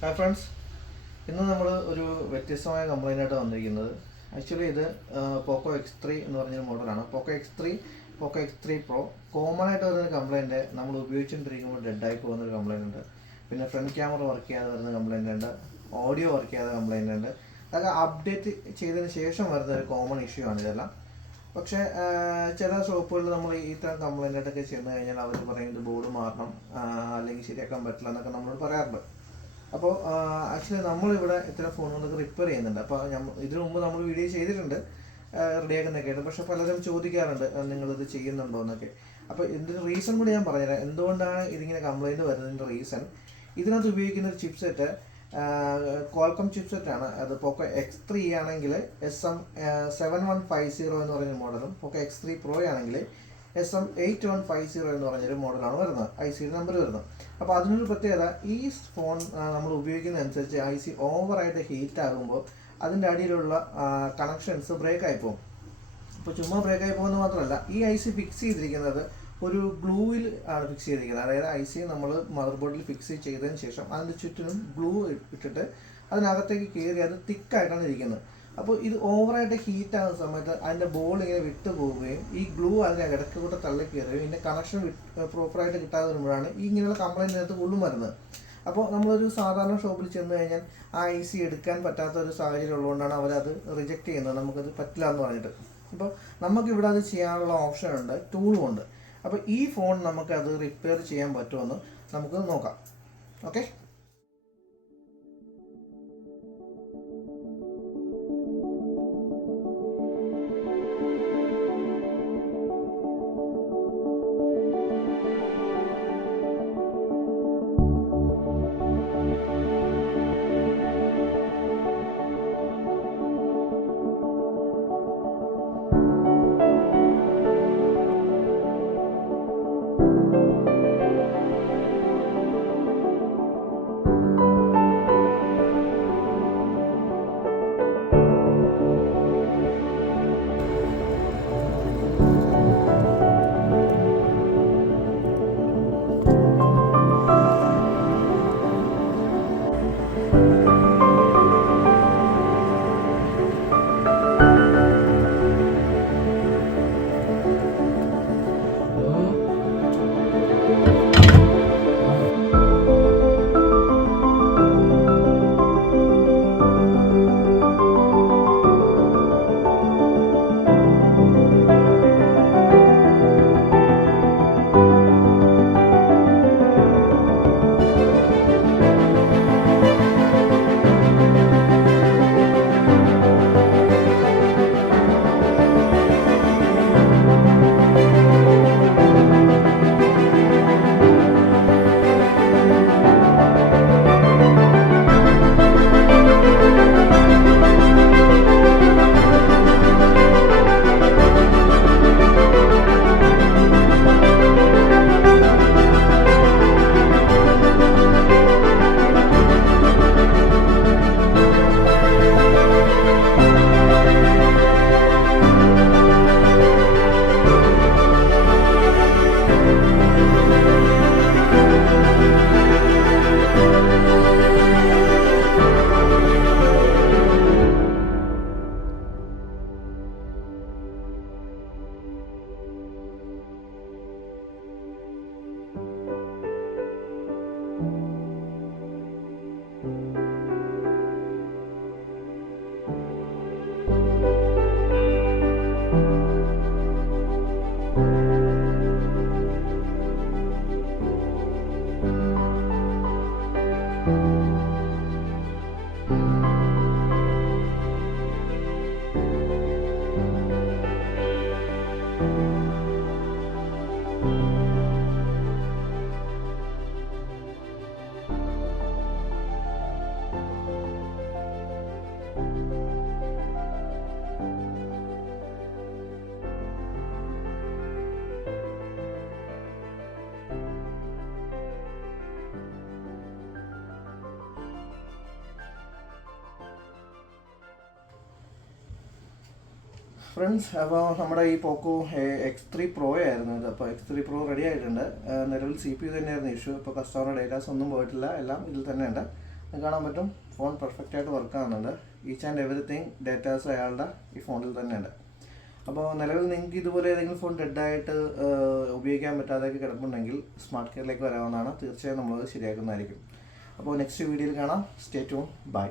Hi friends, ഇന്ന് നമ്മൾ ഒരു വ്യത്യസ്തമായ കംപ്ലൈൻ്റായിട്ട് വന്നിരിക്കുന്നത്. ആക്ച്വലി ഇത് പോക്കോ X3 എന്ന് പറഞ്ഞൊരു മോഡലാണ്. പോക്കോ X3 പ്രോ കോമൺ ആയിട്ട് വരുന്ന കംപ്ലൈൻറ്റ് നമ്മൾ ഉപയോഗിച്ചുകൊണ്ടിരിക്കുമ്പോൾ ഡെഡായി പോകുന്നൊരു കംപ്ലൈൻ്റ് ഉണ്ട്. പിന്നെ ഫ്രണ്ട് ക്യാമറ വർക്ക് ചെയ്യാതെ വരുന്ന കംപ്ലൈൻ്റ് ഉണ്ട്, ഓഡിയോ വർക്ക് ചെയ്യാതെ കംപ്ലൈൻ്റ് ഉണ്ട്. അതൊക്കെ അപ്ഡേറ്റ് ചെയ്തതിന് ശേഷം വരുന്ന ഒരു കോമൺ ഇഷ്യൂ ആണ് ഇതെല്ലാം. പക്ഷേ ചില ഷോപ്പുകളിൽ നമ്മൾ ഇത്തരം കംപ്ലൈൻ്റായിട്ടൊക്കെ ചെന്ന് കഴിഞ്ഞാൽ അവർ പറയുന്നത് ബോർഡ് മാറണം, അല്ലെങ്കിൽ ശരിയാക്കാൻ പറ്റില്ല എന്നൊക്കെ നമ്മളോട് പറയാറുണ്ട്. അപ്പോൾ ആക്ച്വലി നമ്മളിവിടെ ഇത്തരം ഫോണുകളൊക്കെ റിപ്പയർ ചെയ്യുന്നുണ്ട്. അപ്പോൾ ഇതിനു മുമ്പ് നമ്മൾ വീഡിയോ ചെയ്തിട്ടുണ്ട് റെഡിയാക്കുന്നൊക്കെ ആയിട്ട്. പക്ഷേ പലരും ചോദിക്കാറുണ്ട് നിങ്ങളിത് ചെയ്യുന്നുണ്ടോ എന്നൊക്കെ. അപ്പോൾ ഇതിൻ്റെ റീസൺ കൂടി ഞാൻ പറഞ്ഞുതരാം. എന്തുകൊണ്ടാണ് ഇതിങ്ങനെ കംപ്ലൈൻറ്റ് വരുന്നതിൻ്റെ റീസൺ. ഇതിനകത്ത് ഉപയോഗിക്കുന്ന ഒരു ചിപ്സെറ്റ് ക്വാൾക്കം ചിപ്സെറ്റാണ്. അത് പോക്കോ X3 ആണെങ്കിൽ SM7150 എന്ന് പറയുന്ന മോഡലും, പോക്കോ X3 പ്രോ ആണെങ്കിൽ SM8150 എന്ന് പറഞ്ഞൊരു മോഡലാണ് വരുന്നത്, IC നമ്പർ വരുന്നത്. അപ്പോൾ അതിനൊരു പ്രത്യേകത, ഈ ഫോൺ നമ്മൾ ഉപയോഗിക്കുന്നതനുസരിച്ച് IC ഓവറായിട്ട് ഹീറ്റ് ആകുമ്പോൾ അതിൻ്റെ അടിയിലുള്ള കണക്ഷൻസ് ബ്രേക്കായി പോകും. അപ്പോൾ ചുമ്മാ ബ്രേക്കായി പോകുന്നത് മാത്രമല്ല, ഈ IC ഫിക്സ് ചെയ്തിരിക്കുന്നത് ഒരു ഗ്ലൂവിൽ ആണ് ഫിക്സ് ചെയ്തിരിക്കുന്നത്. അതായത് IC നമ്മൾ മദർ ബോർഡിൽ ഫിക്സ് ചെയ്തതിന് ശേഷം അതിൻ്റെ ചുറ്റിനും ഗ്ലൂ ഇട്ടിട്ട് അതിനകത്തേക്ക് കയറി അത് തിക്കായിട്ടാണ് ഇരിക്കുന്നത്. അപ്പോൾ ഇത് ഓവറായിട്ട് ഹീറ്റ് ആകുന്ന സമയത്ത് അതിൻ്റെ ബോൾ ഇങ്ങനെ വിട്ടു പോവുകയും ഈ ഗ്ലൂ അതിൻ്റെ ഇടയ്ക്കൂടെ തള്ളി കയറുകയും ഇതിൻ്റെ കണക്ഷൻ പ്രോപ്പറായിട്ട് കിട്ടാതെ വരുമ്പോഴാണ് ഈ ഇങ്ങനെയുള്ള കംപ്ലൈൻറ്റിനകത്ത് കൂടുതലും വരുന്നത്. അപ്പോൾ നമ്മളൊരു സാധാരണ ഷോപ്പിൽ ചെന്ന് കഴിഞ്ഞാൽ ആ IC എടുക്കാൻ പറ്റാത്ത ഒരു സാഹചര്യം ഉള്ളതുകൊണ്ടാണ് അവരത് റിജക്റ്റ് ചെയ്യുന്നത്, നമുക്കത് പറ്റില്ല എന്ന് പറഞ്ഞിട്ട്. അപ്പോൾ നമുക്കിവിടെ അത് ചെയ്യാനുള്ള ഓപ്ഷൻ ഉണ്ട്, ടൂളും ഉണ്ട്. അപ്പോൾ ഈ ഫോൺ നമുക്കത് റിപ്പയർ ചെയ്യാൻ പറ്റുമെന്ന് നമുക്ക് നോക്കാം. ഓക്കെ, ഫ്രണ്ട്സ്, അപ്പോൾ നമ്മുടെ ഈ പോക്കോ X3 പ്രോ ആയിരുന്നു ഇത്. അപ്പോൾ X3 പ്രോ റെഡി ആയിട്ടുണ്ട്. നിലവിൽ CPU തന്നെയായിരുന്നു ഇഷ്യൂ. ഇപ്പോൾ കസ്റ്റമർ ഡേറ്റാസ് ഒന്നും പോയിട്ടില്ല, എല്ലാം ഇതിൽ തന്നെയുണ്ട്. കാണാൻ പറ്റും ഫോൺ പെർഫെക്റ്റായിട്ട് വർക്ക് ആകുന്നുണ്ട്. ഈച്ച് ആൻഡ് എവറിത്തിങ് ഡേറ്റാസ് അയാളുടെ ഈ ഫോണിൽ തന്നെയുണ്ട്. അപ്പോൾ നിലവിൽ നിങ്ങൾക്ക് ഇതുപോലെ ഏതെങ്കിലും ഫോൺ ഡെഡായിട്ട് ഉപയോഗിക്കാൻ പറ്റാതെയൊക്കെ കിടപ്പുണ്ടെങ്കിൽ സ്മാർട്ട് കെയറിലേക്ക് വരാവുന്നതാണ്. തീർച്ചയായും നമ്മളത് ശരിയാക്കുന്നതായിരിക്കും. അപ്പോൾ നെക്സ്റ്റ് വീഡിയോയിൽ കാണാം. Stay tune. ബൈ.